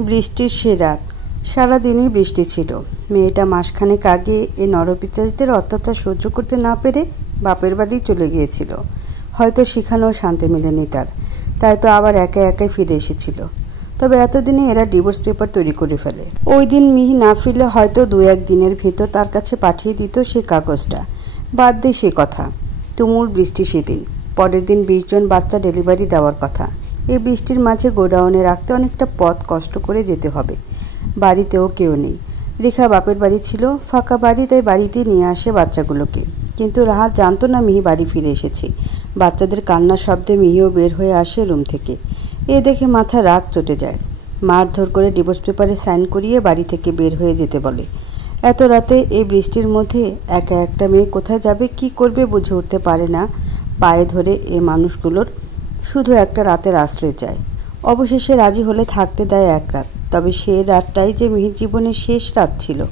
বৃষ্টির সে রাত, সারাদিনই বৃষ্টি ছিল। মেয়েটা মাসখানেক আগে এই নরপিচারীদের অত্যাচার সহ্য করতে না পেরে বাপের বাড়ি চলে গিয়েছিল। হয়তো সেখানেও শান্তি মেলেনি তার, তাই তো আবার একা একাই ফিরে এসেছিল। তবে এতদিনে এরা ডিভোর্স পেপার তৈরি করে ফেলে। ওই দিন মিহি না ফিরলে হয়তো 2-1 দিনের ভেতর তার কাছে পাঠিয়ে দিত সেই কাগজটা। বাদ দে সে কথা। তুমুল বৃষ্টি সেদিন। পরের দিন 20 জন বাচ্চা ডেলিভারি দেওয়ার কথা। এই বৃষ্টির মাঝে গোডাউনে রাখতে অনেকটা পথ কষ্ট করে যেতে হবে। বাড়িতেও কেউ নেই। রেখা বাপের বাড়ি ছিল, ফাঁকা বাড়ি, তাই বাড়িতেই নিয়ে আসে বাচ্চাগুলোকে। কিন্তু রাহাত জানতো না মিহি বাড়ি ফিরে এসেছে। বাচ্চাদের কান্নার শব্দে মিহিও বের হয়ে আসে রুম থেকে। এ দেখে মাথা রাগ চটে যায়। মারধর করে ডিভোর্স পেপারে সাইন করিয়ে বাড়ি থেকে বের হয়ে যেতে বলে। এত রাতে এই বৃষ্টির মধ্যে একা একটা মেয়ে কোথায় যাবে, কি করবে বুঝে উঠতে পারে না। পায়ে ধরে এ মানুষগুলোর শুধু একটা রাতের আশ্রয় চায়। অবশেষে রাজি হলে থাকতে দেয় 1 রাত। তবে সে রাতটাই যে মিহির জীবনের শেষ রাত ছিল।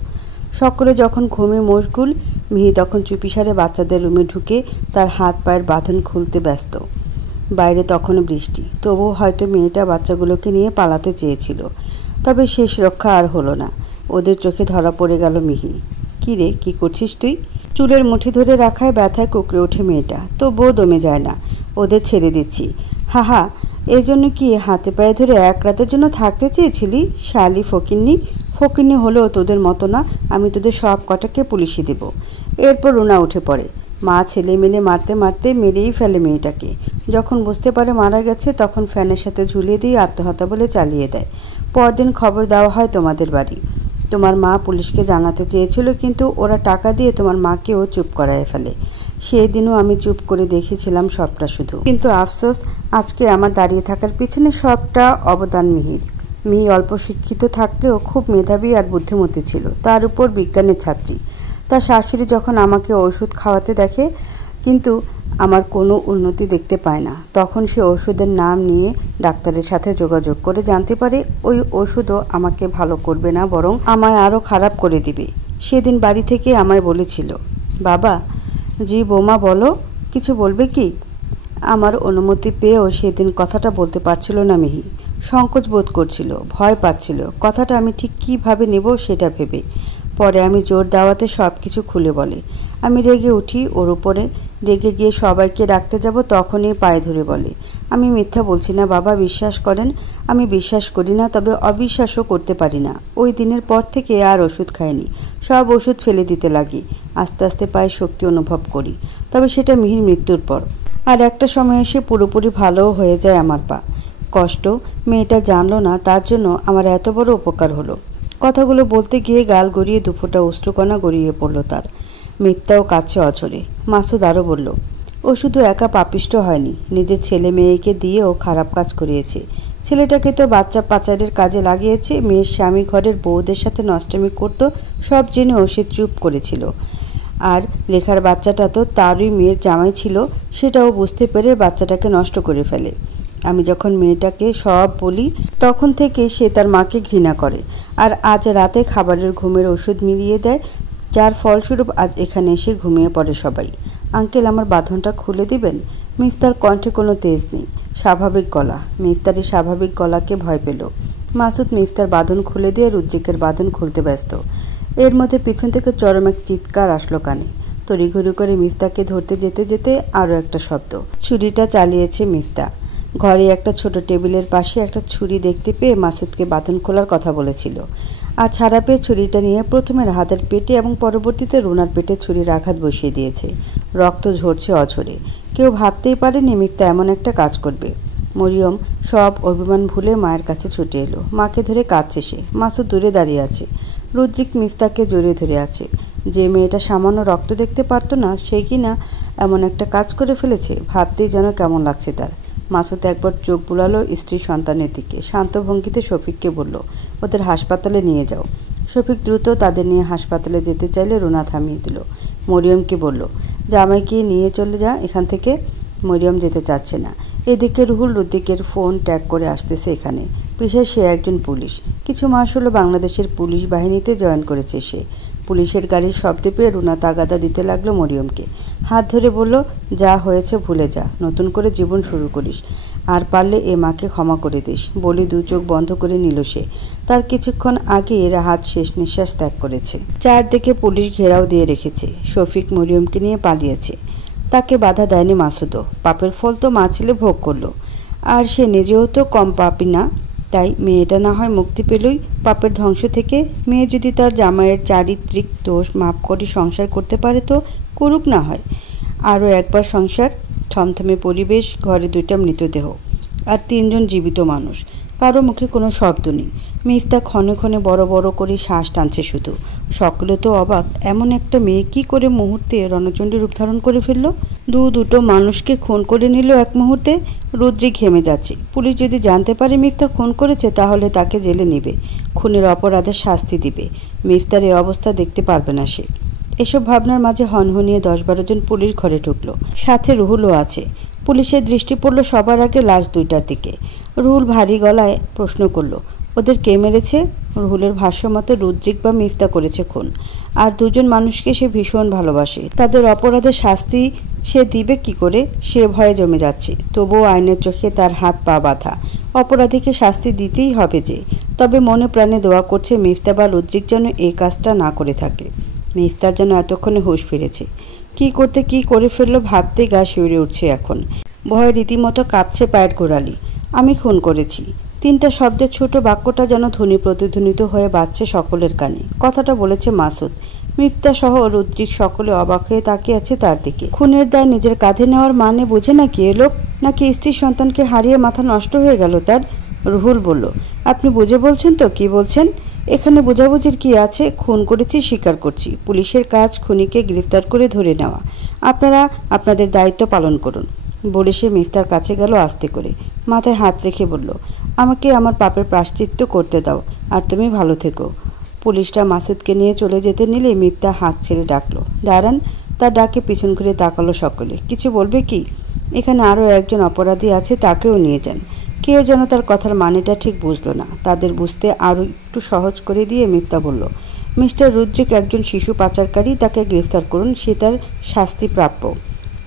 সকলে যখন ঘুমে মশগুল, মিহি তখন চুপিসারে বাচ্চাদের রুমে ঢুকে তার হাত পায়ের বাঁধন খুলতে ব্যস্ত। বাইরে তখনও বৃষ্টি, তবুও হয়তো মেয়েটা বাচ্চাগুলোকে নিয়ে পালাতে চেয়েছিল। তবে শেষ রক্ষা আর হলো না। ওদের চোখে ধরা পড়ে গেল মিহি। "কি রে, কি করছিস তুই?" চুলের মুঠি ধরে রাখায় ব্যথায় কুঁকড়ে ওঠে মেয়েটা। তবুও দমে যায় না। "ওদের ছেড়ে দিচ্ছি।" "হাহা, এই জন্য কি হাতে পায়ে ধরে 1 রাতের জন্য থাকতে চেয়েছিলি? শালি ফকিন্নি। ফকিন্নি হলেও তোদের মতো না। আমি তোদের সব কটাকে পুলিশে দেব।" এরপর রুনা উঠে পড়ে। মা ছেলে মিলে মারতে মারতে মেরেই ফেলে মেয়েটাকে। যখন বুঝতে পারে মারা গেছে, তখন ফ্যানের সাথে ঝুলিয়ে দিয়ে আত্মহত্যা বলে চালিয়ে দেয়। পরদিন খবর দেওয়া হয় তোমাদের বাড়ি। তোমার মা পুলিশকে জানাতে চেয়েছিল, কিন্তু ওরা টাকা দিয়ে তোমার মাকেও চুপ করায় ফেলে। সেই দিনও আমি চুপ করে দেখেছিলাম সবটা শুধু। কিন্তু আফসোস, আজকে আমার দাঁড়িয়ে থাকার পিছনে সবটা অবদান মিহির। মিহি অল্প শিক্ষিত থাকলেও খুব মেধাবী আর বুদ্ধিমতী ছিল। তার উপর বিজ্ঞানের ছাত্রী। তার শাশুড়ি যখন আমাকে ওষুধ খাওয়াতে দেখে, কিন্তু আমার কোনো উন্নতি দেখতে পায় না, তখন সে ওষুধের নাম নিয়ে ডাক্তারের সাথে যোগাযোগ করে জানতে পারে ওই ওষুধও আমাকে ভালো করবে না, বরং আমায় আরও খারাপ করে দিবে। সেদিন বাড়ি থেকে আমায় বলেছিল, "বাবা।" "জি বৌমা, বলো, কিছু বলবে কি?" আমার অনুমতি পেয়েও সেদিন কথাটা বলতে পারছিল না মিহি। সংকোচ বোধ করছিল, ভয় পাচ্ছিল। কথাটা আমি ঠিক কীভাবে নেব সেটা ভেবে। পরে আমি জোর দাওয়াতে সব কিছু খুলে বলে। আমি রেগে উঠি ওর উপরে। রেগে গিয়ে সবাইকে ডাকতে যাব, তখনই পায়ে ধরে বলে, "আমি মিথ্যা বলছি না বাবা, বিশ্বাস করেন। আমি বিশ্বাস করি না, তবে অবিশ্বাসও করতে পারি না। ওই দিনের পর থেকে আর ওষুধ খাইনি। সব ওষুধ ফেলে দিতে লাগি। আস্তে আস্তে পায়ে শক্তি অনুভব করি। তবে সেটা মিহির মৃত্যুর পর। আর একটা সময় এসে পুরোপুরি ভালোও হয়ে যায় আমার পা। কষ্ট মেয়েটা জানলো না, তার জন্য আমার এত বড় উপকার হলো।" কথাগুলো বলতে গিয়ে গাল গড়িয়ে দুফোঁটা অশ্রুকণা গড়িয়ে পড়ল তার। মিপ্তাও কাছে অঝরে। মাসুদ আরও বলল, "ও শুধু একা পাপিষ্ট হয়নি, নিজের ছেলে মেয়েকে দিয়েও খারাপ কাজ করিয়েছে। ছেলেটাকে তো বাচ্চা পাচারের কাজে লাগিয়েছে। মেয়ের স্বামী ঘরের বউদের সাথে নষ্টামি করত, সব জেনেও সে চুপ করেছিল। আর রেখার বাচ্চাটা তো তারই মেয়ের জামাই ছিল, সেটাও বুঝতে পেরে বাচ্চাটাকে নষ্ট করে ফেলে। আমি যখন মেয়েটাকে সব বলি, তখন থেকে সে তার মাকে ঘৃণা করে। আর আজ রাতে খাবারের ঘুমের ওষুধ মিলিয়ে দেয়, যার ফলস্বরূপ আজ এখানে এসে ঘুমিয়ে পড়ে সবাই। আঙ্কেল, আমার বাঁধনটা খুলে দিবেন?" মিফতার কণ্ঠে কোনো তেজ নেই, স্বাভাবিক গলা। মিফতার এই স্বাভাবিক গলাকে ভয় পেল। মাসুদ মিফতার বাঁধন খুলে দিয়ে রুদ্রিকের বাঁধন খুলতে ব্যস্ত। এর মধ্যে পিছন থেকে চরম এক চিৎকার আসলো কানে। তড়িঘড়ি করে মিফতাকে ধরতে যেতে যেতে আরও একটা শব্দ। ছুরিটা চালিয়েছে মিফতা। ঘরে একটা ছোট টেবিলের পাশে একটা ছুরি দেখতে পেয়ে মাসুদকে বাঁধন খোলার কথা বলেছিল। আর ছাড়া পেয়ে ছুরিটা নিয়ে প্রথমে রাহাতের পেটে এবং পরবর্তীতে রুনার পেটে ছুরির আঘাত বসিয়ে দিয়েছে। রক্ত ঝরছে অঝরে। কেউ ভাবতেই পারেনি মিফতা এমন একটা কাজ করবে। মরিয়ম সব অভিমান ভুলে মায়ের কাছে ছুটে এলো। মাকে ধরে কাঁদছে সে। মাসুদ দূরে দাঁড়িয়ে আছে। রুদ্রিক মিফতাকে জড়িয়ে ধরে আছে। যে মেয়েটা সামান্য রক্ত দেখতে পারত না, সে কি না এমন একটা কাজ করে ফেলেছে, ভাবতেই যেন কেমন লাগছে তার। মাসুদ একবার চোখ বুলালো স্ত্রী সন্তানের দিকে। শান্ত ভঙ্গিতে শফিককে বলল, "ওদের হাসপাতালে নিয়ে যাও।" শফিক দ্রুত তাদের নিয়ে হাসপাতালে যেতে চাইলে রুনা থামিয়ে দিল। মরিয়মকে বলল, "জামাইকে নিয়ে চলে যা এখান থেকে।" মরিয়ম যেতে চাচ্ছে না। এদিকে রুহুল রুদ্রিকের ফোন ট্যাগ করে আসতেছে এখানে। পেশায় সে একজন পুলিশ। কিছু মাস হলো বাংলাদেশের পুলিশ বাহিনীতে জয়েন করেছে সে। পুলিশের গাড়ির শব্দ পেয়ে রুনা তাগাদা দিতে লাগলো মরিয়মকে। হাত ধরে বলল, "যা হয়েছে ভুলে যা, নতুন করে জীবন শুরু করিস। আর পারলে এ মাকে ক্ষমা করে দিস বলে দু চোখ বন্ধ করে নিল সে। তার কিছুক্ষণ আগে এরা হাত শেষ নিঃশ্বাস ত্যাগ করেছে। চারদিকে পুলিশ ঘেরাও দিয়ে রেখেছে। শফিক মরিয়মকে নিয়ে পালিয়েছে। তাকে বাধা দেয়নি মাসুদও। পাপের ফল তো মা ছেলে ভোগ করলো, আর সে নিজেও তো কম পাপি না। তাই মেয়েটা না হয় মুক্তি পেলই পাপের ধ্বংস থেকে। মেয়ে যদি তার জামাইয়ের চারিত্রিক দোষ মাপ করে সংসার করতে পারে তো করুক না হয়। আরও একবার সংসার, থমথমে পরিবেশ, ঘরে 2টা মৃতদেহ আর 3জন জীবিত মানুষ। কারো মুখে কোনো শব্দ নেই। মিফতা ক্ষণে ক্ষণে বড় বড় করে শ্বাস টানছে শুধু। সকলে তো অবাক, এমন একটা মেয়ে কি করে মুহূর্তে রণচণ্ডী রূপ ধারণ করে ফেলল। দুটো মানুষকে খুন করে নিল এক মুহূর্তে। রুদ্রি ঘেমে যাচ্ছে। পুলিশ যদি জানতে পারে মিফতা খুন করেছে তাহলে তাকে জেলে নেবে, খুনের অপরাধের শাস্তি দিবে। মিফতার এই অবস্থা দেখতে পারবে না সে। এসব ভাবনার মাঝে হনহনিয়ে 10-12 জন পুলিশ ঘরে ঢুকলো। সাথে রুহুলও আছে। পুলিশের দৃষ্টি পড়ল সবার আগে লাশ 2টার দিকে। রুহুল ভারী গলায় প্রশ্ন করলো, ওদের কে মেরেছে? রুহুলের ভাষ্যমতে রুদ্রিক বা মিফতা করেছে খুন। আর 2জন মানুষকে সে ভীষণ ভালোবাসে। তাদের অপরাধের শাস্তি সে দিবে কি করে সে ভয়ে জমে যাচ্ছে। তবুও আইনের চোখে তার হাত পা বাঁধা। অপরাধীকে শাস্তি দিতেই হবে যে। তবে মনে প্রাণে দোয়া করছে মিফতা বা রুদ্রিক যেন এই কাজটা না করে থাকে। মিফতার যেন এতক্ষণে হুঁশ ফিরেছে। কি করতে কি করে ফেললো ভাবতে গা শিউরে উঠছে এখন। ভয়ে রীতিমতো কাঁপছে পায়ের গোড়ালি। আমি খুন করেছি। 3টা শব্দের ছোট বাক্যটা যেন ধ্বনি প্রতিধ্বনিত হয়ে বাজছে সকলের কানে। কথাটা বলেছে মাসুদ। মিফতা সহ রুদ্রিক সকলে অবাক হয়ে তাকিয়ে আছে তার দিকে। খুনের দায় নিজের কাঁধে নেওয়ার মানে বুঝে নাকি এ লোক? নাকি স্ত্রীর সন্তানকে হারিয়ে মাথা নষ্ট হয়ে গেল তার? রুহুল বলল, আপনি বুঝে বলছেন তো? কি বলছেন? এখানে বোঝাবুঝির কি আছে? খুন করেছি, স্বীকার করছি। পুলিশের কাজ খুনিকে গ্রেফতার করে ধরে নেওয়া। আপনারা আপনাদের দায়িত্ব পালন করুন বলে সে মিফতার কাছে গেল আস্তে করে। মাথায় হাত রেখে বলল, আমাকে আমার পাপের প্রায়শ্চিত্ত করতে দাও, আর তুমি ভালো থেকো। পুলিশরা মাসুদকে নিয়ে চলে যেতে নিলে মিফতা হাঁক ছেড়ে ডাকলো, দাঁড়ান। তার ডাকে পিছন ঘুরে তাকালো সকলে। কিছু বলবে কি? এখানে আরও একজন অপরাধী আছে, তাকেও নিয়ে যান। কেউ যেন তার কথার মানেটা ঠিক বুঝলো না। তাদের বুঝতে আরও একটু সহজ করে দিয়ে মিফতা বলল, মিস্টার রুদ্রিক একজন শিশু পাচারকারী, তাকে গ্রেফতার করুন, সে তার শাস্তি প্রাপ্য।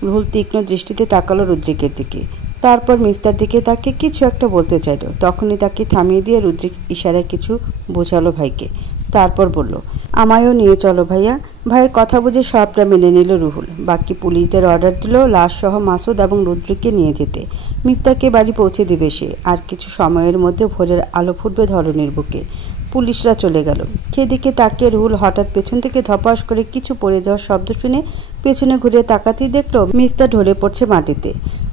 রুহুল তীক্ষ্ণ দৃষ্টিতে তাকালো রুদ্রিকের দিকে, তারপর মিফতার দিকে তাকে কিছু একটা বলতে চাইল। তখনই তাকে থামিয়ে দিয়ে রুদ্রিক ইশারায় কিছু বোঝালো ভাইকে। তারপর বলল, আমায়ও নিয়ে চলো ভাইয়া। ভাইয়ের কথা বুঝে সবটা মেনে নিল রুহুল। বাকি পুলিশদের অর্ডার দিল লাশ সহ মাসুদ এবং রুদ্রিককে নিয়ে যেতে। মিফতাকে বাড়ি পৌঁছে দিবে সে। আর কিছু সময়ের মধ্যে ভোরের আলো ফুটবে ধরণীর বুকে। পুলিশরা চলে গেল। সেদিকে তাকিয়ে রুহুল হঠাৎ পেছন থেকে ধপাস করে কিছু পড়ে যাওয়ার শব্দ শুনে পেছনে ঘুরে তাকাতেই দেখলো মিফতা ঢলে পড়ছে মাটিতে।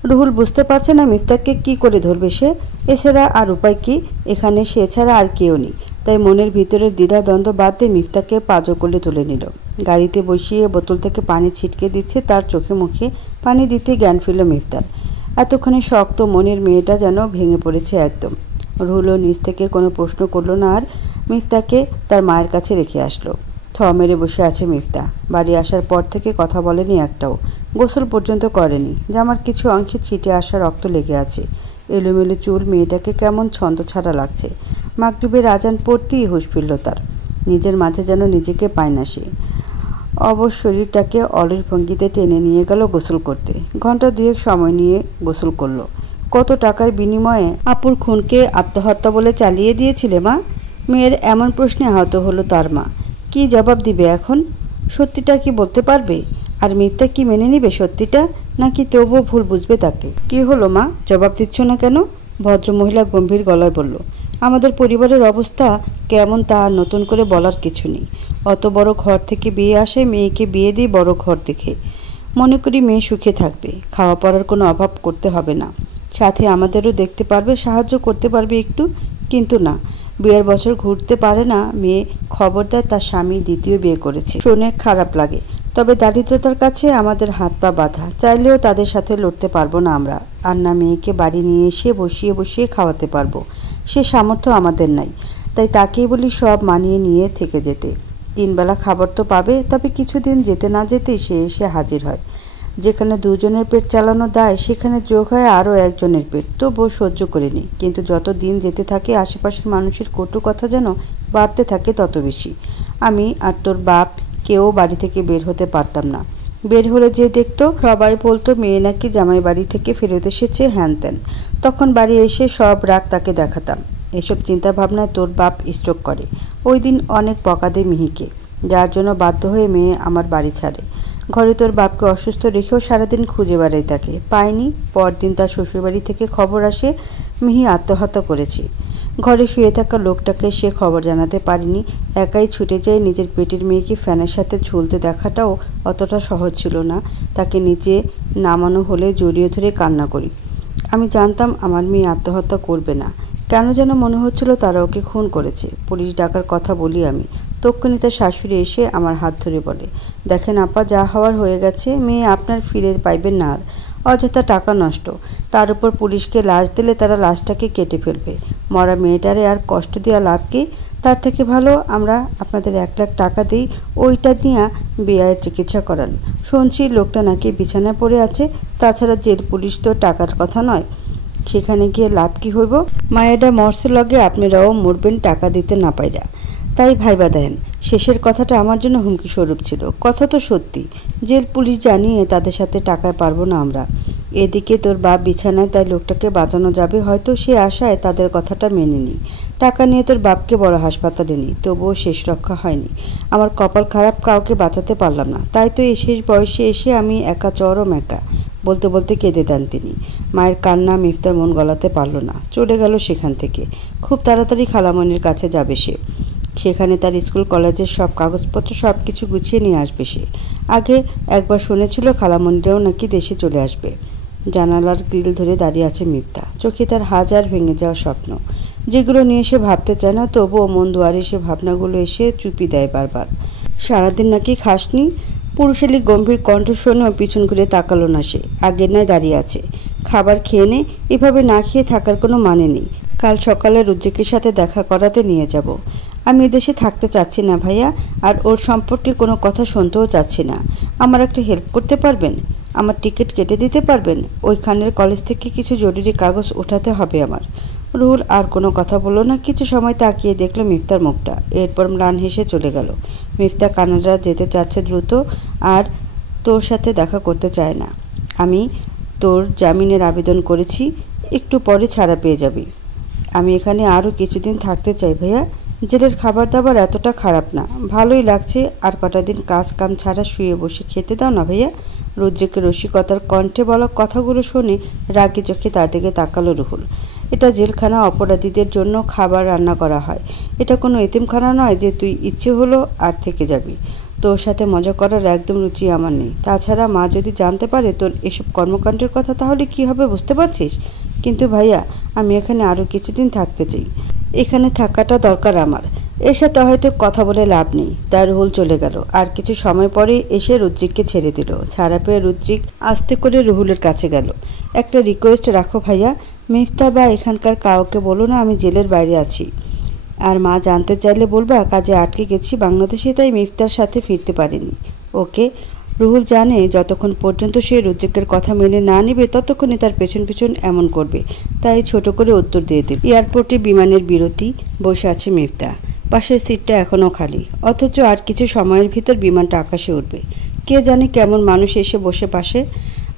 রুহুল বুঝতে পারছে না মিফতাকে কি করে ধরবে সে। এছাড়া আর উপায় কি? এখানে সে ছাড়া আর কেউ নেই। তাই মনের ভিতরের দ্বিধাদ্বন্দ্ব বাদ দিয়ে মিফতাকে পাজো কোলে তুলে নিল। গাড়িতে বসিয়ে বোতল থেকে পানি ছিটকে দিচ্ছে তার চোখে মুখে। পানি দিতে জ্ঞান ফিরল মিফতার। এতক্ষণে শক্ত মনের মেয়েটা যেন ভেঙে পড়েছে একদম। রুহুলও নিজ থেকে কোনো প্রশ্ন করল না আর। মিফতাকে তার মায়ের কাছে রেখে আসলো। থ মেরে বসে আছে মিফতা। বাড়ি আসার পর থেকে কথা বলেনি একটাও। গোসল পর্যন্ত করেনি। জামার কিছু অংশে ছিটে আসা রক্ত লেগে আছে। এলোমেলো চুল মেয়েটাকে কেমন ছন্দ ছাড়া লাগছে। মাগরিবের আজান পড়তেই হুঁশ ফিরল তার। নিজের মাঝে যেন নিজেকে পায় না সে। অবশ শরীরটাকে অলস ভঙ্গিতে টেনে নিয়ে গেল গোসল করতে। ঘন্টা 2 সময় নিয়ে গোসল করলো। কত টাকার বিনিময়ে আপুর খুনকে আত্মহত্যা বলে চালিয়ে দিয়েছিলে মা? মেয়ের এমন প্রশ্নে আহত হলো তার মা। কি জবাব দিবে এখন? সত্যিটা কি বলতে পারবে? আর মিফতা কি মেনে নিবে সত্যিটা, নাকি তবুও ভুল বুঝবে তাকে? কি হলো মা, জবাব দিচ্ছ না কেন? ভদ্রমহিলা গম্ভীর গলায় বলল, আমাদের পরিবারের অবস্থা কেমন তা আর নতুন করে বলার কিছু নেই। অত বড় ঘর থেকে বিয়ে আসে, মেয়েকে বিয়ে দিই বড় ঘর দেখে। মনে করি মেয়ে সুখে থাকবে, খাওয়া পড়ার কোনো অভাব করতে হবে না। সাথে আমাদেরও দেখতে পারবে, সাহায্য করতে পারবে একটু। কিন্তু না, বিয়ের বছর ঘুরতে পারে না মেয়ে। খবরদার, তার স্বামী দ্বিতীয় বিয়ে করেছে। শুনে খারাপ লাগে। তবে দারিদ্রতার কাছে আমাদের হাত পা বাঁধা। চাইলেও তাদের সাথে লড়তে পারবো না আমরা। আর না মেয়েকে বাড়ি নিয়ে এসে বসিয়ে বসিয়ে খাওয়াতে পারবো। সে সামর্থ্য আমাদের নাই। তাই তাকেই বলি সব মানিয়ে নিয়ে থেকে যেতে। 3 বেলা খাবার তো পাবে। তবে কিছুদিন যেতে না যেতেই সে এসে হাজির হয়। যেখানে 2 জনের পেট চালানো দায়, সেখানে যোগ হয় আরও 1 জনের পেট। তবুও সহ্য করে নিই। কিন্তু যত দিন যেতে থাকে আশেপাশের মানুষের কটু কথা যেন বাড়তে থাকে তত বেশি। আমি আর তোর বাপ কেউ বাড়ি থেকে বের হতে পারতাম না। বের হলে যে দেখতো সবাই বলতো মেয়ে নাকি জামাই বাড়ি থেকে ফেরত এসেছে হ্যান ত্যান। তখন বাড়ি এসে সব রাগ তাকে দেখাতাম। এসব চিন্তা ভাবনায় তোর বাপ স্ট্রোক করে। ওই দিন অনেক বকা দেয় মিহিকে, যার জন্য বাধ্য হয়ে মেয়ে আমার বাড়ি ছাড়ে। ঘরে তোর বাপকে অসুস্থ রেখেও সারাদিন খুঁজে বেড়াই তাকে, পায়নি। পরদিন তার শ্বশুরবাড়ি থেকে খবর আসে মিহি আত্মহত্যা করেছে। ঘরে শুয়ে থাকা লোকটাকে সে খবর জানাতে পারেনি, একাই ছুটে যায়। নিজের পেটের মেয়েকে ফ্যানের সাথে ঝুলতে দেখাটাও অতটা সহজ ছিল না। তাকে নিচে নামানো হলে জড়িয়ে ধরে কান্না করি। আমি জানতাম আমার মেয়ে আত্মহত্যা করবে না, কেন যেন মনে হচ্ছিল তারা ওকে খুন করেছে। পুলিশ ডাকার কথা বলি আমি, তক্ষুনি তার শাশুড়ি এসে আমার হাত ধরে বলে, দেখেন আপা, যা হওয়ার হয়ে গেছে, মেয়ে আপনার ফিরে পাইবেন না আর। অযথা টাকা নষ্ট। তার উপর পুলিশকে লাশ দিলে তারা লাশটাকে কেটে ফেলবে। মরা মেয়েটারে আর কষ্ট দেওয়া লাভ কি? তার থেকে ভালো আমরা আপনাদের 1 লাখ টাকা দিই, ওইটা নিয়ে বিয়ের চিকিৎসা করান। শুনছি লোকটা নাকি বিছানায় পড়ে আছে। তাছাড়া জেল পুলিশ তো টাকার কথা নয়, সেখানে গিয়ে লাভ কি হইব? মায়েরা মরছে লগে আপনারাও মরবেন টাকা দিতে না পাইরা। তাই ভাইবা দেন। শেষের কথাটা আমার জন্য হুমকি স্বরূপ ছিল। কথা তো সত্যি, জেল পুলিশ জানিয়ে তাদের সাথে টাকায় পারবো না আমরা। এদিকে তোর বাপ বিছানায়, তাই লোকটাকে বাঁচানো যাবে হয়তো, সে আশায় তাদের কথাটা মেনে নিই। টাকা নিয়ে তোর বাপকে বড় হাসপাতালে নিই, তবুও শেষ রক্ষা হয়নি। আমার কপাল খারাপ, কাউকে বাঁচাতে পারলাম না। তাই তো এই শেষ বয়সে এসে আমি একা, চরম একা। বলতে বলতে কেঁদে দেন তিনি। মায়ের কান্না মিফতার মন গলাতে পারল না, চলে গেল সেখান থেকে। খুব তাড়াতাড়ি খালামণির কাছে যাবে সে। সেখানে তার স্কুল কলেজের সব কাগজপত্র সব কিছু গুছিয়ে নিয়ে আসবে সে। আগে একবার শুনেছিল খালামণিরাও নাকি দেশে চলে আসবে। জানালার গ্রিল ধরে দাঁড়িয়ে আছে মিফতা, চোখে তার হাজার ভেঙে যাওয়া স্বপ্ন, যেগুলো নিয়ে সে ভাবতে চায় না, তবুও মন দুয়ারে সে ভাবনাগুলো এসে চুপি দেয় বারবার। সারাদিন নাকি খাসনি? পুরুষালী গম্ভীর কণ্ঠ শুনেও পিছন ঘুরে তাকালো না সে। আগের নয় দাঁড়িয়ে আছে। খাবার খেয়ে নে, এভাবে না খেয়ে থাকার কোনো মানে নেই। কাল সকালে রুদ্রিকের সাথে দেখা করাতে নিয়ে যাব। আমি এদেশে থাকতে চাচ্ছি না ভাইয়া, আর ওর সম্পর্কে কোনো কথা শুনতেও চাচ্ছি না। আমার একটা হেল্প করতে পারবেন? আমার টিকিট কেটে দিতে পারবেন? ওইখানের কলেজ থেকে কিছু জরুরি কাগজ ওঠাতে হবে আমার। রুহুল আর কোনো কথা বলল না। কিছু সময় তাকিয়ে দেখলো মিফতার মুখটা, এরপর ম্লান হেসে চলে গেল। মিফতা কানাডা যেতে চাচ্ছে দ্রুত, আর তোর সাথে দেখা করতে চায় না। আমি তোর জামিনের আবেদন করেছি, একটু পরে ছাড়া পেয়ে যাবি। আমি এখানে আরও কিছুদিন থাকতে চাই ভাইয়া। জেলের খাবার দাবার এতটা খারাপ না, ভালোই লাগছে। আর কটা দিন কাজ কাম ছাড়া শুয়ে বসে খেতে দাও না ভাইয়া। রুদ্রিকের রসিকতার কণ্ঠে বলা কথাগুলো শুনে রাগে চোখে তার দিকে তাকালো রুহুল। এটা জেলখানা, অপরাধীদের জন্য খাবার রান্না করা হয়। এটা কোনো এতিমখানা নয় যে তুই ইচ্ছে হলো আর থেকে যাবি। তোর সাথে মজা করার একদম রুচি আমার নেই। তাছাড়া মা যদি জানতে পারে তোর এসব কর্মকাণ্ডের কথা, তাহলে কি হবে বুঝতে পারছিস? কিন্তু ভাইয়া, আমি এখানে আরও কিছুদিন থাকতে চাই। এখানে থাকাটা দরকার আমার। এর সাথে হয়তো কথা বলে লাভ নেই। তার রুহুল চলে গেল। আর কিছু সময় পরে এসে রুদ্রিককে ছেড়ে দিল। ছাড়া পেয়ে রুদ্রিক আস্তে করে রুহুলের কাছে গেল। একটা রিকোয়েস্ট রাখো ভাইয়া, মিফতা বা এখানকার কাউকে বলো না আমি জেলের বাইরে আছি। আর মা জানতে চাইলে বলবা কাজে আটকে গেছি বাংলাদেশে, তাই মিফতার সাথে ফিরতে পারিনি। ওকে? রুহুল জানে যতক্ষণ পর্যন্ত সে রুদ্রিকের কথা মেনে না নেবে ততক্ষণই তার পেছন পেছন এমন করবে। তাই ছোট করে উত্তর দিয়ে দিল। এয়ারপোর্টে বিমানের বিরতি, বসে আছে মিফতা। পাশের সিটটা এখনও খালি, অথচ আর কিছু সময়ের ভিতর বিমানটা আকাশে উঠবে। কে জানে কেমন মানুষ এসে বসে পাশে।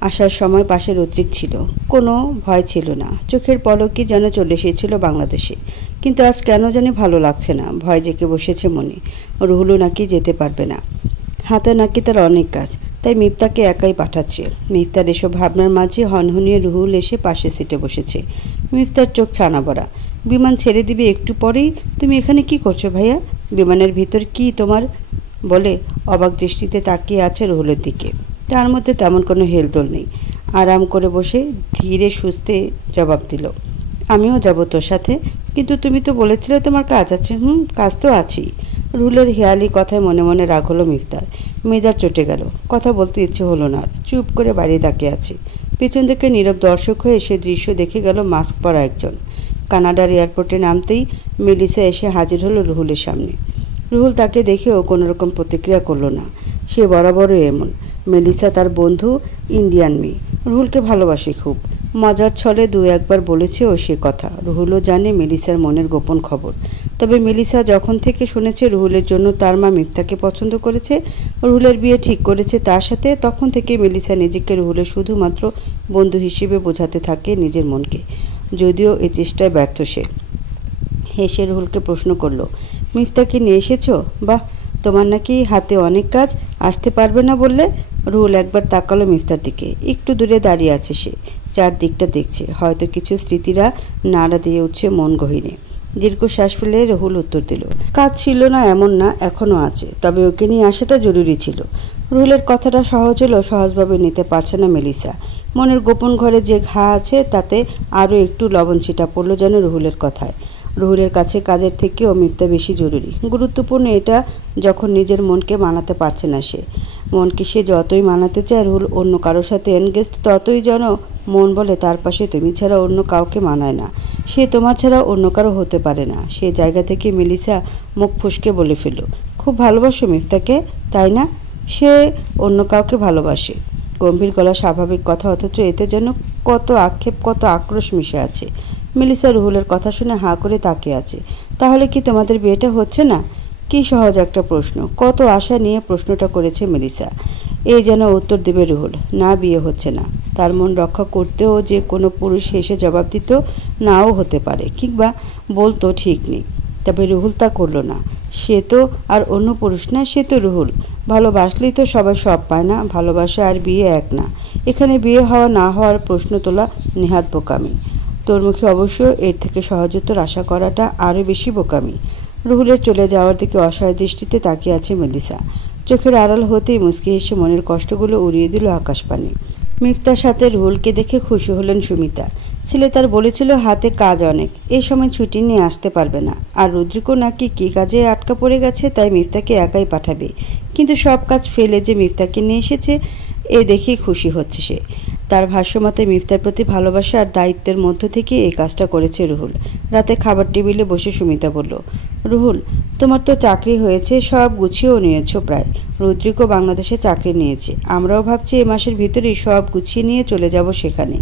আসার সময় পাশে রুদ্রিক ছিল। কোনো ভয় ছিল না, চোখের পলকই যেন চলে এসেছিল বাংলাদেশে। কিন্তু আজ কেন জানি ভালো লাগছে না, ভয় জেঁকে বসেছে মনে। রুহুলও নাকি যেতে পারবে না, হাতে নাকি তার অনেক কাজ, তাই মিফতাকে একাই পাঠাচ্ছে। মিফতার এসব ভাবনার মাঝে হনহনিয়ে রুহুল এসে পাশে সিটে বসেছে। মিফতার চোখ ছানা ভরা। বিমান ছেড়ে দিবে একটু পরেই। তুমি এখানে কি করছো ভাইয়া? বিমানের ভিতর কি তোমার? বলে অবাক দৃষ্টিতে তাকিয়ে আছে রুহুলের দিকে। তার মধ্যে তেমন কোনো হেলদোল নেই। আরাম করে বসে ধীরে সুস্থে জবাব দিল, আমিও যাব তোর সাথে। কিন্তু তুমি তো বলেছিলে তোমার কাজ আছে। কাজ তো আছেই। রুহুলের হেয়ালি কথায় মনে মনে রাগ হলো মিফতার। মেজাজ চটে গেল। কথা বলতে ইচ্ছে হলো না। চুপ করে বাইরে তাকিয়ে আছে। পেছন থেকে নীরব দর্শক হয়ে সে দৃশ্য দেখে গেল মাস্ক পরা একজন। কানাডার এয়ারপোর্টে নামতেই মেলিসা এসে হাজির হলো রুহুলের সামনে। রুহুল তাকে দেখেও কোনো রকম প্রতিক্রিয়া করলো না। সে বরাবরই এমন। মেলিসা তার বন্ধু, ইন্ডিয়ান মেয়ে, রুহুলকে ভালোবাসে খুব। মজার ছলে দু একবার বলেছে ও সে কথা। রুহুলও জানে মেলিসার মনের গোপন খবর। তবে মেলিসা যখন থেকে শুনেছে রুহুলের জন্য তার মা মিফতাকে পছন্দ করেছে, রুহুলের বিয়ে ঠিক করেছে তার সাথে, তখন থেকে মেলিসা নিজেকে রুহুলের শুধুমাত্র বন্ধু হিসেবে বোঝাতে থাকে নিজের মনকে। যদিও এ চেষ্টায় ব্যর্থ সে। হেসে রুহুলকে প্রশ্ন করল, মিফতাকে নিয়ে এসেছো? বাহ, তোমার নাকি হাতে অনেক কাজ, আসতে পারবে না বললে? রুহুল একবার তাকালো মিফতার দিকে। একটু দূরে দাঁড়িয়ে আছে সে, চারদিকটা দেখছে। হয়তো কিছু স্মৃতিরা নাড়া দিয়ে উঠছে মন গহীনে। দীর্ঘশ্বাস ফেলে রুহুল উত্তর দিল, কাজ ছিল না এমন না, এখনও আছে, তবে ওকে নিয়ে আসাটা জরুরি ছিল। রুহুলের কথাটা সহজ হলেও সহজভাবে নিতে পারছে না মেলিসা। মনের গোপন ঘরে যে ঘা আছে তাতে আরও একটু লবণ ছিটা পড়ল যেন রুহুলের কথায়। রুহুলের কাছে কাজের থেকেও মিথ্যা বেশি জরুরি, গুরুত্বপূর্ণ এটা যখন নিজের মনকে মানাতে পারছে না সে। মনকে সে যতই মানাতে চায় রুহুল অন্য কারোর সাথে এনগেজড, ততই যেন মন বলে তার পাশে তুমি ছাড়া অন্য কাউকে মানায় না, সে তোমার ছাড়া অন্য কারো হতে পারে না। সে জায়গা থেকে মেলিসা মুখ ফুসকে বলে ফেলল, খুব ভালোবাসো মিফতাকে, তাই না? সে অন্য কাউকে ভালোবাসে। গম্ভীর গলা, স্বাভাবিক কথা, অথচ এতে যেন কত আক্ষেপ, কত আক্রোশ মিশে আছে। মেলিসা রুহুলের কথা শুনে হাঁ করে তাকিয়ে আছে। তাহলে কি তোমাদের বিয়েটা হচ্ছে না? কি সহজ একটা প্রশ্ন, কত আশা নিয়ে প্রশ্নটা করেছে মেলিসা। এই যেন উত্তর দেবে রুহুল, না বিয়ে হচ্ছে না। তার মন রক্ষা করতেও যে কোনো পুরুষ হেসে জবাব দিত নাও হতে পারে, কিংবা বলতো ঠিক নেই। তবে রুহুল তা করল না। সে তো আর অন্য পুরুষ না, সে তো রুহুল। ভালোবাসলেই তো সবাই সব পায় না, ভালোবাসা আর বিয়ে এক না। এখানে বিয়ে হওয়া না হওয়ার প্রশ্ন তোলা নেহাত বোকামি। তোর মুখে অবশ্য এর থেকে সহজ উত্তর আশা করাটা আরও বেশি বোকামি। রুহুলের চলে যাওয়ার দিকে অসহায় দৃষ্টিতে তাকিয়ে আছে মেলিসা। চোখের আড়াল হতেই মুচকি হেসে মনের কষ্টগুলো উড়িয়ে দিল আকাশপানে। মিফতার সাথে রুহুলকে দেখে খুশি হলেন সুমিতা। ছেলে তার বলেছিল হাতে কাজ অনেক, এই সময় ছুটি নিয়ে আসতে পারবে না। আর রুদ্রিকও নাকি কী কাজে আটকা পড়ে গেছে, তাই মিফতাকে একাই পাঠাবে। কিন্তু সব কাজ ফেলে যে মিফতাকে নিয়ে এসেছে এ দেখেই খুশি হচ্ছে সে। তার ভাষ্যমতে মিফতার প্রতি ভালোবাসা আর দায়িত্বের মধ্য থেকে এই কাজটা করেছে রুহুল। রাতে খাবার টেবিলে বসে সুমিতা বলল, রুহুল, তোমার তো চাকরি হয়েছে, সব গুছিয়েও নিয়েছো প্রায়। রুদ্রিকও বাংলাদেশে চাকরি নিয়েছে। আমরাও ভাবছি এ মাসের ভিতরেই সব গুছিয়ে নিয়ে চলে যাব সেখানে।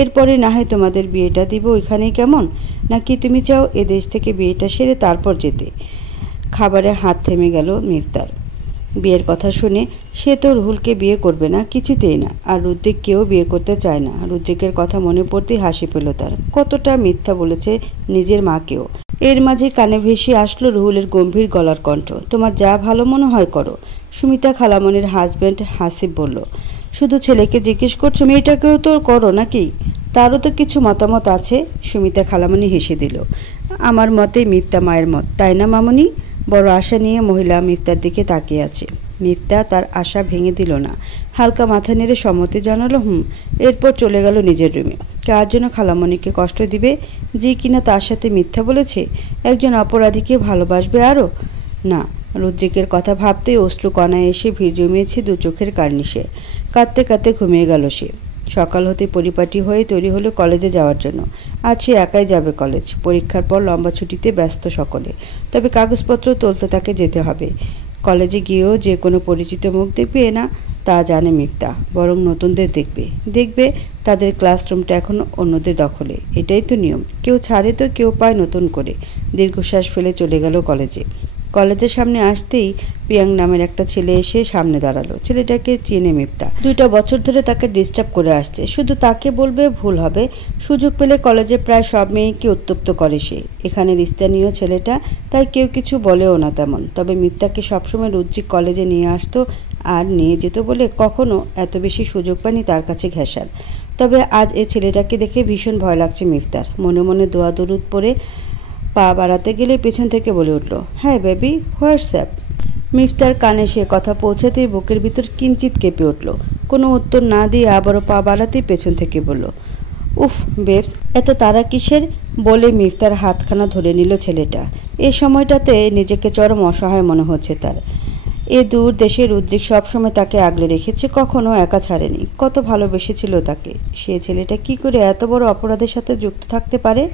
এরপরে না হয় তোমাদের বিয়েটা দিব ওইখানেই, কেমন? নাকি তুমি চাও এ দেশ থেকে বিয়েটা সেরে তারপর যেতে? খাবারে হাত থেমে গেল মিফতার। বিয়ের কথা শুনে সে তো রুহুলকে বিয়ে করবে না, কিছুতেই না। আর রুদ্রিককেও বিয়ে করতে চায় না। রুদ্রিকের কথা মনে পড়তেই হাসি পেল তার। কতটা মিথ্যা বলেছে নিজের মাকেও। এর মাঝে কানে ভেসে আসলো রুহুলের গম্ভীর গলার কণ্ঠ, তোমার যা ভালো মনে হয় করো। সুমিতা খালামণির হাজব্যান্ড হাসিব বলল, শুধু ছেলেকে জিজ্ঞেস করছো, মেয়েটাকেও তো করো নাকি? তারও তো কিছু মতামত আছে। সুমিতা খালামণি হেসে দিল, আমার মতে মিফতা মায়ের মত, তাই না মামনি? বড় আশা নিয়ে মহিলা মিফতার দিকে তাকিয়ে আছে। মিফতা তার আশা ভেঙে দিল না, হালকা মাথা নেড়ে সম্মতি জানালো এরপর চলে গেল নিজের রুমে। কার জন্য খালামণিকে কষ্ট দিবে, যে কিনা তার সাথে মিথ্যা বলেছে? একজন অপরাধীকে ভালোবাসবে আরও? না। রুদ্রিকের কথা ভাবতেই অশ্রু কণায় এসে ভিড় জমিয়েছে দু চোখের কার্নিশে। কাঁদতে কাঁদতে ঘুমিয়ে গেল সে। সকাল হতে পরিপাটি হয়ে তৈরি হলো কলেজে যাওয়ার জন্য। আজ সে একাই যাবে কলেজ। পরীক্ষার পর লম্বা ছুটিতে ব্যস্ত সকলে, তবে কাগজপত্র তুলতে তাকে যেতে হবে। কলেজে গিয়েও যে কোনো পরিচিত মুখ দেখবে না তা জানে মিফতা, বরং নতুনদের দেখবে তাদের ক্লাসরুমটা এখন অন্যদের দখলে। এটাই তো নিয়ম, কেউ ছাড়ে তো কেউ পায় নতুন করে। দীর্ঘশ্বাস ফেলে চলে গেল কলেজে। কলেজের সামনে আসতেই প্রিয়াং নামের একটা ছেলে এসে সামনে দাঁড়ালো। ছেলেটাকে চেনে মিফতা, 2টা বছর ধরে তাকে ডিস্টার্ব করে আসছে। শুধু তাকে বলবে ভুল হবে, সুযোগ পেলে কলেজে প্রায় সব মেয়েকে উত্তপ্ত করে সে। এখানের স্থানীয় ছেলেটা, তাই কেউ কিছু বলেও না তেমন। তবে মিফতাকে সবসময় রুদ্রিক কলেজে নিয়ে আসতো আর নিয়ে যেত বলে কখনো এত বেশি সুযোগ পায়নি তার কাছে ঘেঁষার। তবে আজ এ ছেলেটাকে দেখে ভীষণ ভয় লাগছে মিফতার। মনে মনে দোয়া দরুদ পড়ে পা বাড়াতে গেলে পেছন থেকে বলে উঠল, হ্যাঁ বেবি, হোয়াটসঅ্যাপ। মিফতার কানে সে কথা পৌঁছাতেই বুকের ভিতর কিঞ্চিত কেঁপে উঠল। কোনো উত্তর না দিয়ে আবারও পা বাড়াতেই পেছন থেকে বলল, উফ বেবস, এত তারা কিসের? বলে মিফতার হাতখানা ধরে নিল ছেলেটা। এ সময়টাতে নিজেকে চরম অসহায় মনে হচ্ছে তার। এ দূর দেশে রুদ্রিক সবসময় তাকে আগলে রেখেছে, কখনো একা ছাড়েনি। কত ভালোবেসেছিল তাকে। সে ছেলেটা কি করে এত বড় অপরাধের সাথে যুক্ত থাকতে পারে?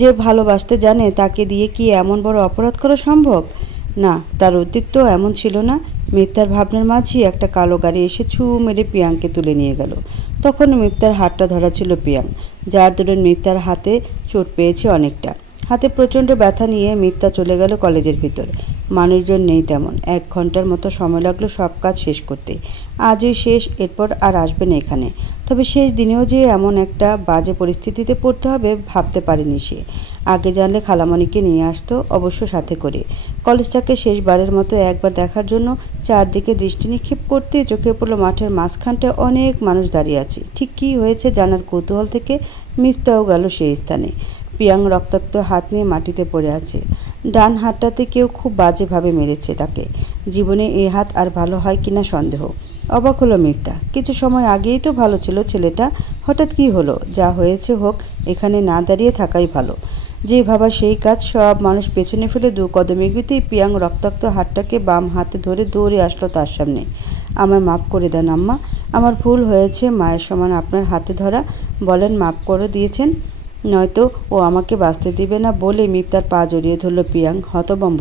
যে ভালোবাসতে জানে তাকে দিয়ে কি এমন বড় অপরাধ করা সম্ভব? না, তার রুদ্রিক তো এমন ছিল না। মিফতার ভাবনার মাঝেই একটা কালো গাড়ি এসে ছু মেরে প্রিয়াংকে তুলে নিয়ে গেল। তখন মিফতার হাতটা ধরা ছিল প্রিয়াং, যার দরুন মিফতার হাতে চোট পেয়েছে অনেকটা। হাতে প্রচণ্ড ব্যথা নিয়ে মিফতা চলে গেল কলেজের ভিতর। মানুষজন নেই তেমন। 1 ঘন্টার মতো সময় লাগলো সব কাজ শেষ করতে। আজই শেষ, এরপর আর আসবে না এখানে। তবে শেষ দিনেও যে এমন একটা বাজে পরিস্থিতিতে পড়তে হবে ভাবতে পারেনি সে। আগে জানলে খালামণিকে নিয়ে আসতো অবশ্য সাথে করে। কলেজটাকে শেষবারের মতো একবার দেখার জন্য চারদিকে দৃষ্টি নিক্ষেপ করতে চোখে পড়ল মাঠের মাঝখানটায় অনেক মানুষ দাঁড়িয়ে আছে। ঠিক কী হয়েছে জানার কৌতূহল থেকে মিফতাও গেল সেই স্থানে। প্রিয়াং রক্তাক্ত হাত নিয়ে মাটিতে পড়ে আছে। ডান হাতটাতে কেউ খুব বাজেভাবে মেরেছে তাকে। জীবনে এই হাত আর ভালো হয় কিনা সন্দেহ। অবাক হলো মিফতা। কিছু সময় আগেই তো ভালো ছিল ছেলেটা, হঠাৎ কি হলো? যা হয়েছে হোক, এখানে না দাঁড়িয়ে থাকাই ভালো। যে ভাবা সেই কাজ। সব মানুষ পেছনে ফেলে 2 কদম এগোতেই প্রিয়াং রক্তাক্ত হাতটাকে বাম হাতে ধরে দৌড়ে আসলো তার সামনে। আমায় মাফ করে দেন আম্মা, আমার ভুল হয়েছে। মায়ের সমান আপনার হাতে ধরা, বলেন মাফ করে দিয়েছেন, নয়তো ও আমাকে বাঁচতে দিবে না বলে মিফতার পা জড়িয়ে ধরল প্রিয়াং হতভম্ব।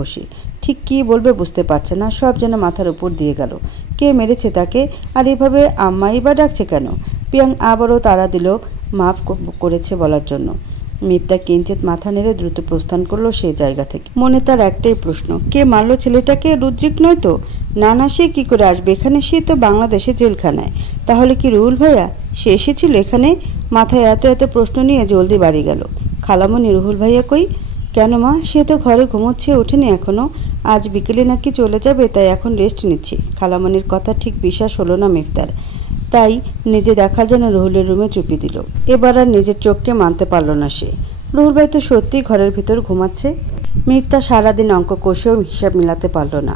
ঠিক কী বলবে বুঝতে পারছে না, সব যেন মাথার উপর দিয়ে গেল। কে মেরেছে তাকে? আর এভাবে আম্মাই বা ডাকছে কেন? প্রিয়াং আবারও তাড়া দিল মাফ করেছে বলার জন্য। মিফতা কিঞ্চিত মাথা নেড়ে দ্রুত প্রস্থান করলো সেই জায়গা থেকে। মনে তার একটাই প্রশ্ন, কে মারল ছেলেটাকে? রুদ্রিক নয় তো? না না, সে কী করে আসবে এখানে? সে তো বাংলাদেশে জেলখানায়। তাহলে কি রুহুল ভাইয়া? সে এসেছিল এখানে? মাথায় এত এত প্রশ্ন নিয়ে জলদি বাড়ি গেল। খালামণি, রুহুল ভাইয়া কই? কেন মা? সে তো ঘরে ঘুমোচ্ছে, ওঠেনি এখনও। আজ বিকেলে নাকি চলে যাবে, তাই এখন রেস্ট নিচ্ছি। খালামণির কথা ঠিক বিশ্বাস হলো না মিফতার, তাই নিজে দেখার জন্য রুহুলের রুমে চুপি দিল। এবার আর নিজের চোখকে মানতে পারল না সে। রুহুল ভাই তো সত্যিই ঘরের ভিতর ঘুমাচ্ছে। মিফতা সারাদিন অঙ্ক কষেও হিসাব মিলাতে পারল না।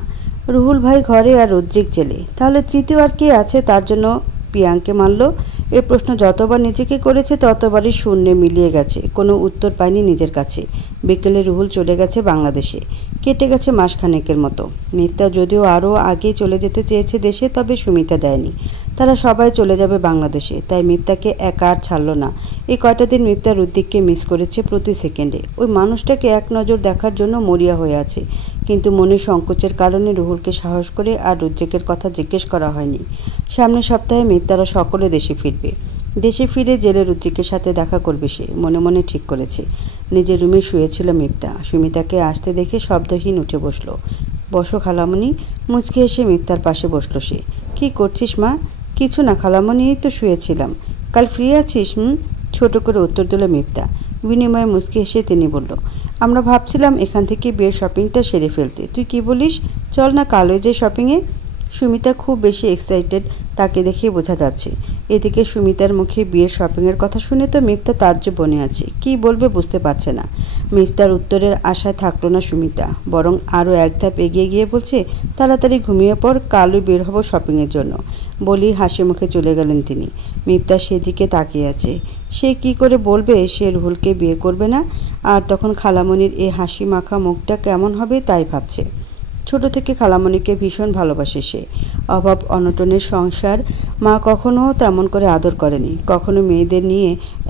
রুহুল ভাই ঘরে আর রুদ্রিক জেলে, তাহলে তৃতীয় আর কে আছে তার জন্য প্রিয়াংকে মারল? এ প্রশ্ন যতবার নিজেকে করেছে ততবারই শূন্যে মিলিয়ে গেছে, কোনো উত্তর পায়নি নিজের কাছে। বিকেলে রুহুল চলে গেছে বাংলাদেশে। কেটে গেছে মাসখানেকের মতো। মিফতা যদিও আরও আগে চলে যেতে চেয়েছে দেশে, তবে সুমিতা দেয়নি। তারা সবাই চলে যাবে বাংলাদেশে, তাই মিফতাকে একা আর ছাড়ল না। এই কয়টা দিন মিফতা রুদ্রিককে মিস করেছে প্রতি সেকেন্ডে। ওই মানুষটাকে এক নজর দেখার জন্য মরিয়া হয়ে আছে, কিন্তু মনের সংকোচের কারণে রুহুলকে সাহস করে আর রুদ্রিকের কথা জিজ্ঞেস করা হয়নি। সামনের সপ্তাহে মিফতারা সকলে দেশে ফিরবে। দেশে ফিরে জেলে রুদ্রিকের সাথে দেখা করবে সে মনে মনে ঠিক করেছে। নিজের রুমে শুয়েছিল মিফতা। সুমিতাকে আসতে দেখে শব্দহীন উঠে বসলো। বসো খালামণি। মুচকি এসে মিফতার পাশে বসলো সে। কি করছিস মা? কিছু না খালামণি, এই তো শুয়েছিলাম। কাল ফ্রি আছিস? ছোট করে উত্তর দিল মিফতা। বিনিময়ে মুচকি হেসে তিনি বলল, আমরা ভাবছিলাম এখান থেকে বিয়ের শপিংটা সেরে ফেলতে। তুই কি বলিস? চল না কাল ওই যে শপিংয়ে। সুমিতা খুব বেশি এক্সাইটেড, তাকে দেখেই বোঝা যাচ্ছে। এদিকে সুমিতার মুখে বিয়ের শপিংয়ের কথা শুনে তো মিফতা তাজ্জব বনে আছে। কি বলবে বুঝতে পারছে না। মিফতার উত্তরের আশায় থাকলো না সুমিতা, বরং আরও এক ধাপ এগিয়ে গিয়ে বলছে, তাড়াতাড়ি ঘুমিয়ে পড়, কালই বের হবো শপিংয়ের জন্য। বলি হাসি মুখে চলে গেলেন তিনি। মিফতা সেদিকে তাকিয়ে আছে। সে কি করে বলবে সে রুহুলকে বিয়ে করবে না? আর তখন খালামণির এই হাসি মাখা মুখটা কেমন হবে তাই ভাবছে। ছোট থেকে খালামণিকে ভীষণ ভালোবাসে সে। অভাব অনটনের সংসার, মা কখনো তেমন করে আদর করেনি, কখনো মেয়েদের নিয়ে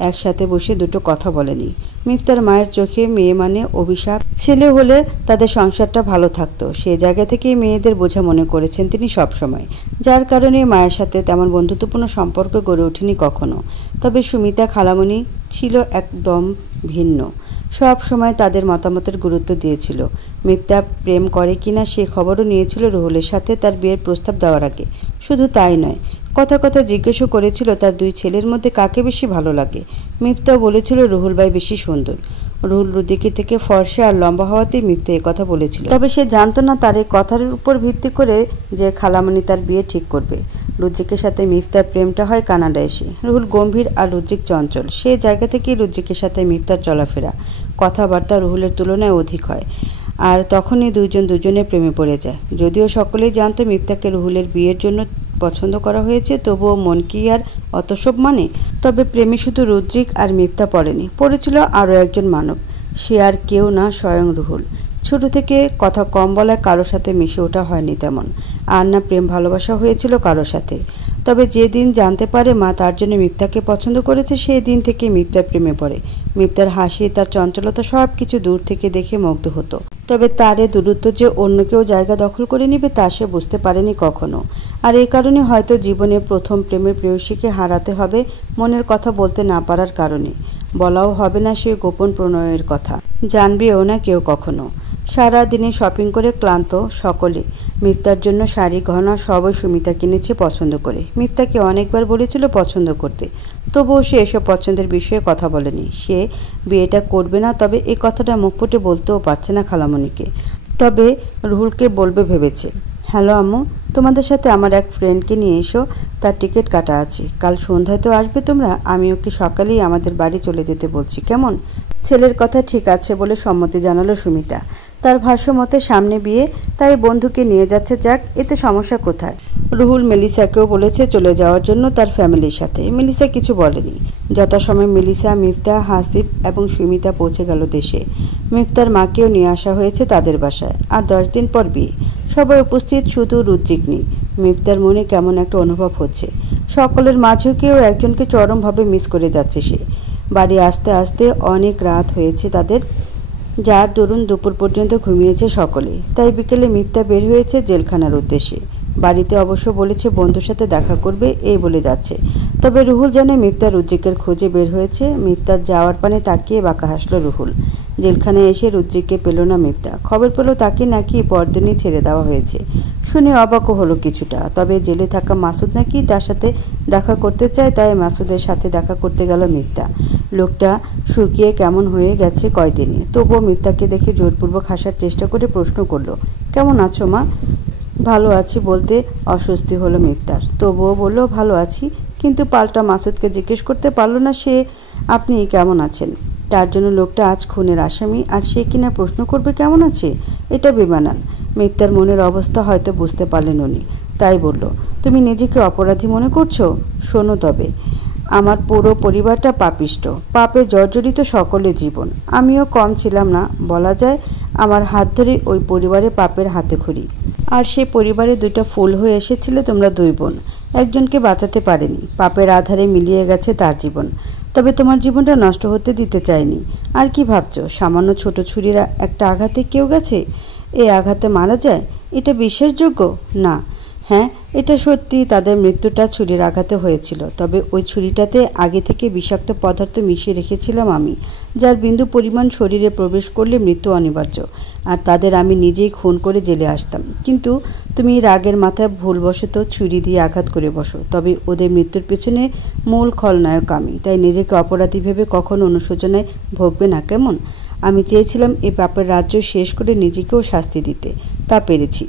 একসাথে বসে দুটো কথা বলেনি। মিফতার মায়ের চোখে মেয়ে মানে অভিশাপ। ছেলে হলে তাদের সংসারটা ভালো থাকতো, সে জায়গা থেকেই মেয়েদের বোঝা মনে করেছেন তিনি সবসময়। যার কারণে মায়ের সাথে তেমন বন্ধুত্বপূর্ণ সম্পর্ক গড়ে ওঠেনি কখনো। তবে সুমিতা খালামণি ছিল একদম ভিন্ন। সব সময় তাদের মতামতের গুরুত্ব দিয়েছিল। মিফতা প্রেম করে কিনা সে খবরও নিয়েছিল রুহুলের সাথে তার বিয়ের প্রস্তাব দেওয়ার আগে। শুধু তাই নয়, কথা কথা জিজ্ঞেসও করেছিল তার 2 ছেলের মধ্যে কাকে বেশি ভালো লাগে। মিফতাও বলেছিল রুহুল ভাই বেশি সুন্দর। রুহুল রুদ্রিকের থেকে ফর্সা আর লম্বা হওয়াতেই মিফতা এ কথা বলেছিল। তবে সে জানতো না তার এই কথার উপর ভিত্তি করে যে খালামণি তার বিয়ে ঠিক করবে। রুদ্রিকের সাথে মিফতার প্রেমটা হয় কানাডা এসে। রুহুল গম্ভীর আর রুদ্রিক চঞ্চল, সেই জায়গা থেকেই রুদ্রিকের সাথে মিফতার চলাফেরা, কথাবার্তা রুহুলের তুলনায় অধিক হয়। আর তখনই দুজনের প্রেমে পড়ে যায়। যদিও সকলেই জানতো মিফতাকে রুহুলের বিয়ের জন্য পছন্দ করা হয়েছে, তবুও মন কি আর অত সব মানে? তবে প্রেমে শুধু রুদ্রিক আর মিফতা পড়েনি, পড়েছিল আরও একজন মানব। সে আর কেউ না, স্বয়ং রুহুল। ছোট থেকে কথা কম বলায় কারোর সাথে মিশে ওঠা হয়নি তেমন, আর না প্রেম ভালোবাসা হয়েছিল কারোর সাথে। তবে যেদিন জানতে পারে মা তার জন্য মিফতাকে পছন্দ করেছে, সেই দিন থেকে মিফতার প্রেমে পড়ে। মিফতার হাসি, তার চঞ্চলতা সব কিছু দূর থেকে দেখে মুগ্ধ হতো। তবে তার এ দূরত্ব যে অন্য কেউ জায়গা দখল করে নিবে তা সে বুঝতে পারেনি কখনো। আর এই কারণে হয়তো জীবনে প্রথম প্রেমের প্রেয়সীকে হারাতে হবে মনের কথা বলতে না পারার কারণে। বলাও হবে না সে গোপন প্রণয়ের কথা, জানবেও না কেউ কখনো। সারা দিনে শপিং করে ক্লান্ত সকলে। মিফতার জন্য শাড়ি গহনা সবই সুমিতা কিনেছে পছন্দ করে। মিফতাকে অনেকবার বলেছিল পছন্দ করতে, তবুও সে এসব পছন্দের বিষয়ে কথা বলেনি। সে বিয়েটা করবে না, তবে এই কথাটা মুখ ফুটে বলতেও পারছে না খালামণিকে। তবে রুহুলকে বলবে ভেবেছে। হ্যালো আম্মু, তোমাদের সাথে আমার এক ফ্রেন্ডকে নিয়ে এসো, তার টিকিট কাটা আছে। কাল সন্ধ্যায় তো আসবে তোমরা, আমি ওকে সকালেই আমাদের বাড়ি চলে যেতে বলছি, কেমন? ছেলের কথা ঠিক আছে বলে সম্মতি জানালো সুমিতা। তার ভাষ্য মতে সামনে বিয়ে, তাই বন্ধুকে নিয়ে যাচ্ছে, যাক, এতে সমস্যা কোথায়? রুহুল মেলিসাকেও বলেছে চলে যাওয়ার জন্য তার ফ্যামিলির সাথে। মেলিসা কিছু বলেনি। যথাসময়ে মেলিসা, মিফতা, হাসিব এবং সুমিতা পৌঁছে গেল দেশে। মিফতার মাকেও নিয়ে আসা হয়েছে তাদের বাসায়। আর 10 দিন পর বিয়ে। সবাই উপস্থিত, শুধু রুদ্রিক নেই। মিফতার মনে কেমন একটা অনুভব হচ্ছে। সকলের মাঝেও কেউ একজনকে চরমভাবে মিস করে যাচ্ছে সে। বাড়ি আসতে আসতে অনেক রাত হয়েছে তাদের, যার দরুন দুপুর পর্যন্ত ঘুমিয়েছে সকলে। তাই বিকেলে মিফতা বের হয়েছে জেলখানার উদ্দেশ্যে। বাড়িতে অবশ্য বলেছে বন্ধুর সাথে দেখা করবে, এই বলে যাচ্ছে। তবে রুহুল জানে মিফতা রুদ্রিকের খোঁজে বের হয়েছে। মিফতার যাওয়ার পানে তাকিয়ে বাঁকা হাসল রুহুল। জেলখানায় এসে রুদ্রিককে পেল না মিফতা। খবর পেল তাকে নাকি পরদিনই ছেড়ে দেওয়া হয়েছে। শুনে অবাকও হলো কিছুটা। তবে জেলে থাকা মাসুদ নাকি তার সাথে দেখা করতে চায়, তাই মাসুদের সাথে দেখা করতে গেল মিফতা। লোকটা শুকিয়ে কেমন হয়ে গেছে কয়দিনই। তবুও মিফতাকে দেখে জোরপূর্বক হাসার চেষ্টা করে প্রশ্ন করলো, কেমন আছো মা? ভালো আছি বলতে অস্বস্তি হলো মিফতার। তবুও বলল ভালো আছি, কিন্তু পাল্টা মাসুদকে জিজ্ঞেস করতে পারল না সে আপনি কেমন আছেন। তার জন্য লোকটা আজ খুনের আসামি, আর সে কিনা প্রশ্ন করবে কেমন আছে? এটা বেমানান। মিফতার মনের অবস্থা হয়তো বুঝতে পারলেন উনি, তাই বলল, তুমি নিজেকে অপরাধী মনে করছো? শোনো, তবে আমার পুরো পরিবারটা পাপিষ্ট, পাপে জর্জরিত সকলের জীবন। আমিও কম ছিলাম না, বলা যায়। আমার হাত ধরে ওই পরিবারে পাপের হাতে খড়ি। আর সে পরিবারে 2টা ফুল হয়ে এসেছিলে তোমরা 2 বোন। একজনকে বাঁচাতে পারেনি, পাপের আধারে মিলিয়ে গেছে তার জীবন। তবে তোমার জীবনটা নষ্ট হতে দিতে চাইনি। আর কি ভাবছো সামান্য ছোট ছুরির একটা আঘাতে কেউ গেছে? এই আঘাতে মারা যায়? এটা বিশ্বাসযোগ্য না। হ্যাঁ, এটা সত্যি, তাদের মৃত্যুটা ছুরির আঘাতে হয়েছিল। তবে ওই ছুরিটাতে আগে থেকে বিষাক্ত পদার্থ মিশিয়ে রেখেছিলাম আমি, যার বিন্দু পরিমাণ শরীরে প্রবেশ করলে মৃত্যু অনিবার্য। আর তাদের আমি নিজেই খুন করে জেলে আসতাম। কিন্তু তুমি রাগের মাথায় ভুলবশত ছুরি দিয়ে আঘাত করে বসো। তবে ওদের মৃত্যুর পেছনে মূল খলনায়ক আমি, তাই নিজেকে অপরাধী ভেবে কখনো অনুশোচনায় ভোগবে না, কেমন? আমি চেয়েছিলাম এই পাপের রাজ্য শেষ করে নিজেকেও শাস্তি দিতে, তা পেরেছি।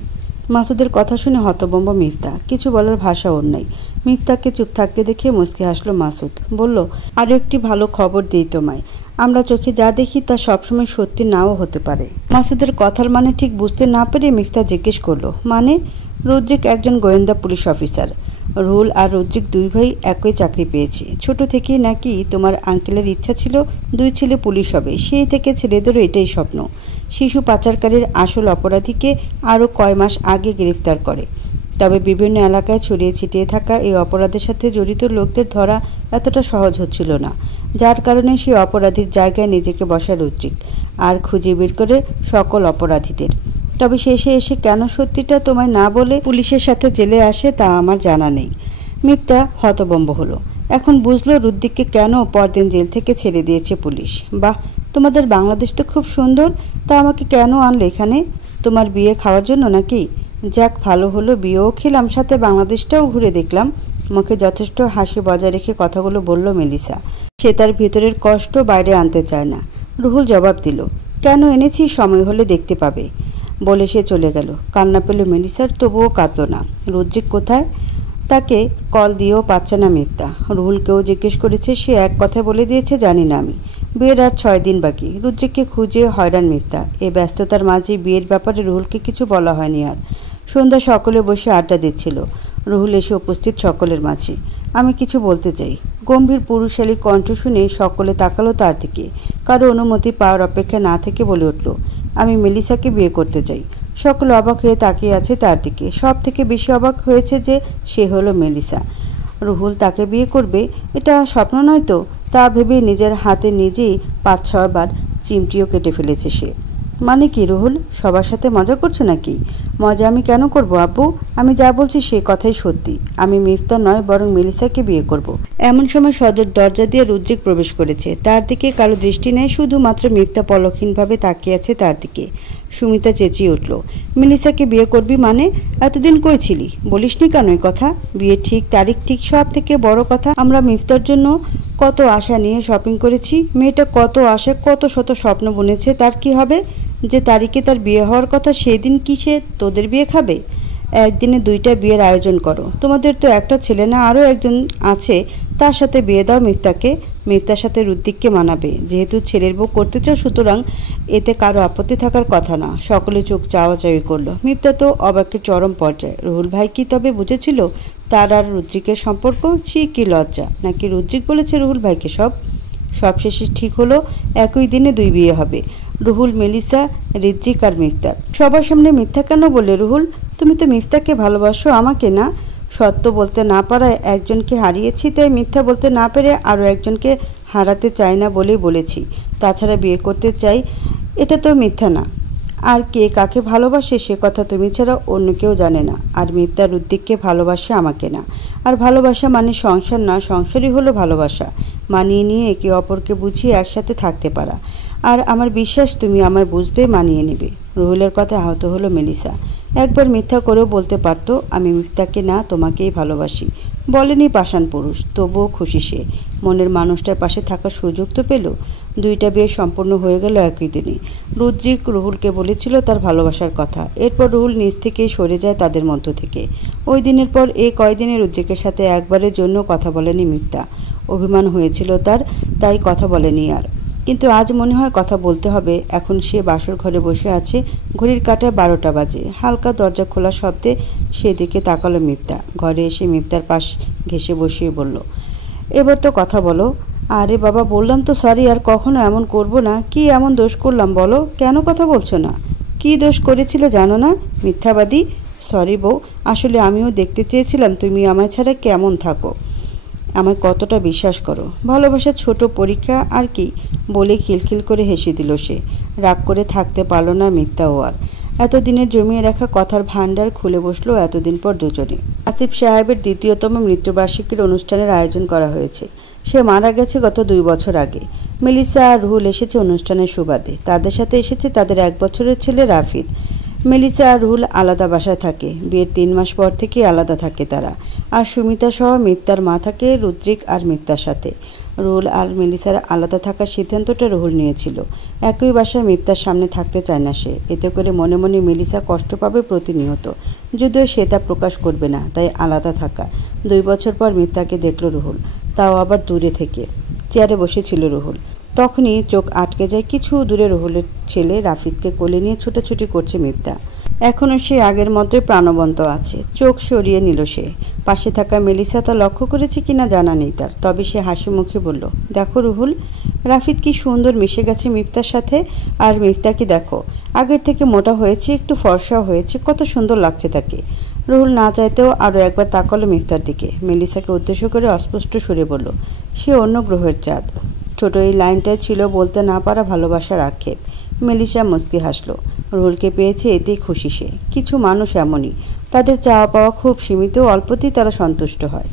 মাসুদের কথা শুনে হতভম্ব মিফতা। কিছু বলার ভাষা ওর নাই। মিফতাকে চুপ থাকতে দেখে মুচকি হাসলো মাসুদ। বলল, আরও একটি ভালো খবর দিই তোমায়। আমরা চোখে যা দেখি তা সবসময় সত্যি নাও হতে পারে। মাসুদের কথার মানে ঠিক বুঝতে না পেরে মিফতা জিজ্ঞেস করলো, মানে? রুদ্রিক একজন গোয়েন্দা পুলিশ অফিসার। রুহুল আর রুদ্রিক 2 ভাই একই চাকরি পেয়েছে। ছোট থেকেই নাকি তোমার আঙ্কেলের ইচ্ছা ছিল 2 ছেলে পুলিশ হবে। সেই থেকে ছেলেদেরও এটাই স্বপ্ন। শিশু পাচারকারীর আসল অপরাধীকে আরও কয় মাস আগে গ্রেফতার করে। তবে বিভিন্ন এলাকায় ছড়িয়ে ছিটিয়ে থাকা এই অপরাধের সাথে জড়িত লোকদের ধরা এতটা সহজ হচ্ছিল না, যার কারণে সেই অপরাধীর জায়গায় নিজেকে বসায় রুদ্রিক আর খুঁজে বের করে সকল অপরাধীদের। তবে শেষে এসে কেন সত্যিটা তোমায় না বলে পুলিশের সাথে জেলে আসে তা আমার জানা নেই। মিফতা হতভম্ব হলো। এখন বুঝলো রুদ্রিককে কেন পরদিন জেল থেকে ছেড়ে দিয়েছে পুলিশ। বাহ, তোমাদের বাংলাদেশ তো খুব সুন্দর। তা আমাকে কেন আনলে এখানে? তোমার বিয়ে খাওয়ার জন্য নাকি? যাক, ভালো হলো, বিয়েও খেলাম, সাথে বাংলাদেশটাও ঘুরে দেখলাম। মুখে যথেষ্ট হাসি বজায় রেখে কথাগুলো বলল মেলিসা। সে তার ভিতরের কষ্ট বাইরে আনতে চায় না। রুহুল জবাব দিল, কেন এনেছি সময় হলে দেখতে পাবে, বলে সে চলে গেল। কান্না পেল মেলিসার, তবুও কাঁদল না। রুদ্রিক কোথায়? তাকে কল দিয়েও পাচ্ছে না মিফতা। রুহুলকেও জিজ্ঞেস করেছে, সে এক কথা বলে দিয়েছে, জানি না আমি। বিয়ের আর 6 দিন বাকি। রুদ্রিককে খুঁজে হয়রান মিফতা। এই ব্যস্ততার মাঝে বিয়ের ব্যাপারে রুহুলকে কিছু বলা হয়নি আর। সন্ধ্যা সকলে বসে আড্ডা দিচ্ছিল। রুহুল এসে উপস্থিত সকলের মাঝে। আমি কিছু বলতে চাই। গম্ভীর পুরুষালী কণ্ঠ শুনে সকলে তাকালো তার দিকে। কারো অনুমতি পাওয়ার অপেক্ষা না থেকে বলে উঠল, আমি মেলিসাকে বিয়ে করতে চাই। সকলে অবাক হয়ে তাকিয়ে আছে তার দিকে। সব থেকে বেশি অবাক হয়েছে যে সে হলো মেলিসা। রুহুল তাকে বিয়ে করবে, এটা স্বপ্ন নয় তো? তা ভেবে নিজের হাতে নিজেই 5-6 বার চিমটিও কেটে ফেলেছে সে। মানে কি রুহুল, সবার সাথে মজা করছো নাকি? মজা আমি কেন করব আব্বু? আমি যা বলছি সে কথাই সত্যি। আমি মিফতা নয় বরং মেলিসাকে বিয়ে করব। এমন সময় সদর দরজা দিয়ে রুদ্রিক প্রবেশ করেছে। তার দিকে কারো দৃষ্টি নেই, শুধুমাত্র মিফতা পলকহীনভাবে তাকিয়ে আছে তার দিকে। সুমিতা চেঁচিয়ে উঠল, মেলিসাকে বিয়ে করবি মানে? এতদিন কই ছিলি? বলিসনি কেন এই কথা? বিয়ে ঠিক, তারিখ ঠিক, সব থেকে বড় কথা আমরা মিফতার জন্য কত আশা নিয়ে শপিং করেছি। মেয়েটা কত আশা, কত শত স্বপ্ন বুনেছে। তার কি হবে? যে তারিখে তার বিয়ে হওয়ার কথা সেই দিন কি সে তোদের বিয়ে খাবে? একদিনে 2টা বিয়ের আয়োজন করো। তোমাদের তো একটা ছেলে না, আরও একজন আছে, তার সাথে বিয়ে দাও মিফতাকে। মিফতার সাথে রুদ্রিককে মানাবে। যেহেতু ছেলের বউ করতে চাও, সুতরাং এতে কারো আপত্তি থাকার কথা না। সকলে চোখ চাওয়াচাওয়ি করলো। মিফতা তো অবাকের চরম পর্যায়ে। রুহুল ভাই কি তবে বুঝেছিল তার আর রুদ্রিকের সম্পর্ক? ছি, কি লজ্জা! নাকি রুদ্রিক বলেছে রুহুল ভাইকে সবশেষে ঠিক হলো একই দিনে 2 বিয়ে হবে, রুহুল, মেলিসা, ঋত্বিক আর মিফতার। সবার সামনে মিথ্যা কেন বললে রুহুল? তুমি তো মিফতাকে ভালোবাসো, আমাকে না। সত্য বলতে না পারায় একজনকে হারিয়েছি, তাই মিথ্যা বলতে না পেরে আরও একজনকে হারাতে চাই না বলেই বলেছি। তাছাড়া বিয়ে করতে চাই, এটা তো মিথ্যা না। আর কে কাকে ভালোবাসে সে কথা তুমি ছাড়া অন্য কেউ জানে না। আর মিফতা রুদ্রিককে ভালোবাসে, আমাকে না। আর ভালোবাসা মানে সংসার না, সংসারই হলো ভালোবাসা। মানিয়ে নিয়ে একে অপরকে বুঝিয়ে একসাথে থাকতে পারা। আর আমার বিশ্বাস তুমি আমায় বুঝবে, মানিয়ে নেবে। রুহুলের কথা আহত হলো মেলিসা। একবার মিথ্যা করেও বলতে পারতো, আমি মিফতাকে না তোমাকেই ভালোবাসি। বলেনি পাষাণ পুরুষ, তবুও খুশি সে। মনের মানুষটার পাশে থাকার সুযোগ তো পেল। 2টা বিয়ে সম্পূর্ণ হয়ে গেল একই দিনে। রুদ্রিক রুহুলকে বলেছিল তার ভালোবাসার কথা। এরপর রুহুল নিজ থেকেই সরে যায় তাদের মধ্য থেকে। ওই দিনের পর এই কয়দিনে রুদ্রিকের সাথে একবারের জন্য কথা বলেনি মিফতা। অভিমান হয়েছিল তার, তাই কথা বলেনি আর। কিন্তু আজ মনে হয় কথা বলতে হবে। এখন সে বাসর ঘরে বসে আছে, ঘড়ির কাঁটায় 12টা বাজে। হালকা দরজা খোলা শব্দে সেদিকে তাকালো মিফতা। ঘরে এসে মিফতার পাশ ঘেঁষে বসিয়ে বলল, এবার তো কথা বলো। আরে বাবা, বললাম তো সরি, আর কখনো এমন করব না। কি এমন দোষ করলাম বলো? কেন কথা বলছো না? কি দোষ করেছিলে জানো না? মিথ্যাবাদী। সরি বউ, আসলে আমিও দেখতে চেয়েছিলাম তুমি আমায় ছাড়া কেমন থাকো, আমায় কতটা বিশ্বাস করো। ভালোবাসার ছোট পরীক্ষা আর কি, বলে খিলখিল করে হেসে দিল সে। রাগ করে থাকতে পারল না মিফতাও আর। এতদিনের জমিয়ে রাখা কথার ভাণ্ডার খুলে বসলো এতদিন পর দুজনে। আসিফ সাহেবের 2য়তম মৃত্যুবার্ষিকীর অনুষ্ঠানের আয়োজন করা হয়েছে। সে মারা গেছে গত 2 বছর আগে। মেলিসা আর রুহুল এসেছে অনুষ্ঠানের সুবাদে। তাদের সাথে এসেছে তাদের 1 বছরের ছেলে রাফিদ। মেলিসা আর রুহুল আলাদা বাসায় থাকে। বিয়ের 3 মাস পর থেকেই আলাদা থাকে তারা। আর সুমিতা সহ মিফতার মা থাকে রুদ্রিক আর মিফতার সাথে। রুহুল আর মেলিসার আলাদা থাকার সিদ্ধান্তটা রুহুল নিয়েছিল। একই বাসায় মিফতার সামনে থাকতে চায় না সে। এতে করে মনে মনে মেলিসা কষ্ট পাবে প্রতিনিয়ত, যদিও সে তা প্রকাশ করবে না, তাই আলাদা থাকা। 2 বছর পর মিফতাকে দেখল রুহুল, তাও আবার দূরে থেকে। চেয়ারে বসেছিল রুহুল। তখনই চোখ আটকে যায়। কিছু দূরে রুহুলের ছেলে রাফিদকে কোলে নিয়ে ছুটাছুটি করছে মিফতা। এখনও সে আগের মতোই প্রাণবন্ত আছে। চোখ সরিয়ে নিল সে। পাশে থাকা মেলিসা তা লক্ষ্য করেছে কিনা জানা নেই তার। তবে সে হাসি মুখে বলল, দেখো রুহুল, রাফিদ কি সুন্দর মিশে গেছে মিফতার সাথে। আর মিফতাকে দেখো, আগের থেকে মোটা হয়েছে, একটু ফর্সাও হয়েছে, কত সুন্দর লাগছে তাকে। রুহুল না চাইতেও আরও একবার তাকালো মিফতার দিকে। মেলিসাকে উদ্দেশ্য করে অস্পষ্ট সুরে বলল, সে অন্য গ্রহের চাঁদ। ছোট এই লাইনটাই ছিল বলতে না পারা ভালোবাসার আক্ষেপ। মেলিসা মুচকি হাসল। রুহুলকে পেয়েছে এতেই খুশি সে। কিছু মানুষ এমনই, তাদের চাওয়া পাওয়া খুব সীমিত, অল্পতেই তারা সন্তুষ্ট হয়।